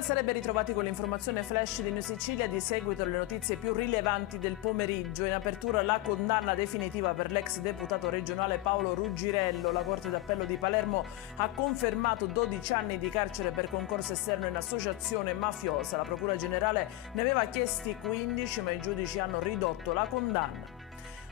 Buonasera e ben ritrovati con l'informazione flash di New Sicilia. Di seguito le notizie più rilevanti del pomeriggio. In apertura la condanna definitiva per l'ex deputato regionale Paolo Ruggirello. La Corte d'Appello di Palermo ha confermato 12 anni di carcere per concorso esterno in associazione mafiosa. La Procura Generale ne aveva chiesti 15, ma i giudici hanno ridotto la condanna.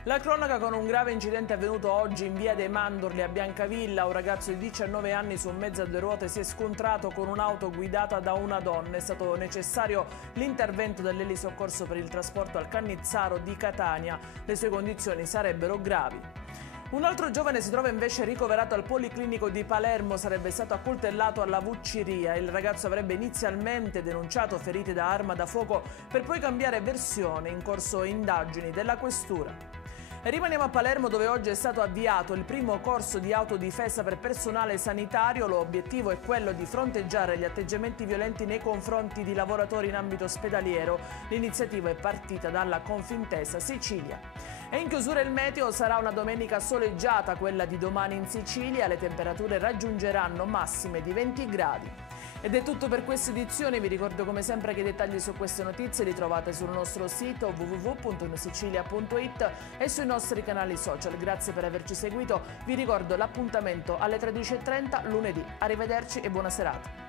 La cronaca con un grave incidente avvenuto oggi in via dei Mandorli a Biancavilla. Un ragazzo di 19 anni su un mezzo a due ruote si è scontrato con un'auto guidata da una donna. È stato necessario l'intervento dell'elisoccorso per il trasporto al Cannizzaro di Catania. Le sue condizioni sarebbero gravi. Un altro giovane si trova invece ricoverato al Policlinico di Palermo, sarebbe stato accoltellato alla Vucciria. Il ragazzo avrebbe inizialmente denunciato ferite da arma da fuoco per poi cambiare versione, in corso indagini della questura. E rimaniamo a Palermo, dove oggi è stato avviato il primo corso di autodifesa per personale sanitario. L'obiettivo è quello di fronteggiare gli atteggiamenti violenti nei confronti di lavoratori in ambito ospedaliero. L'iniziativa è partita dalla Confintesa Sicilia. E in chiusura il meteo: sarà una domenica soleggiata quella di domani in Sicilia. Le temperature raggiungeranno massime di 20 gradi. Ed è tutto per questa edizione. Vi ricordo come sempre che i dettagli su queste notizie li trovate sul nostro sito www.newsicilia.it e sui nostri canali social. Grazie per averci seguito. Vi ricordo l'appuntamento alle 13:30 lunedì. Arrivederci e buona serata.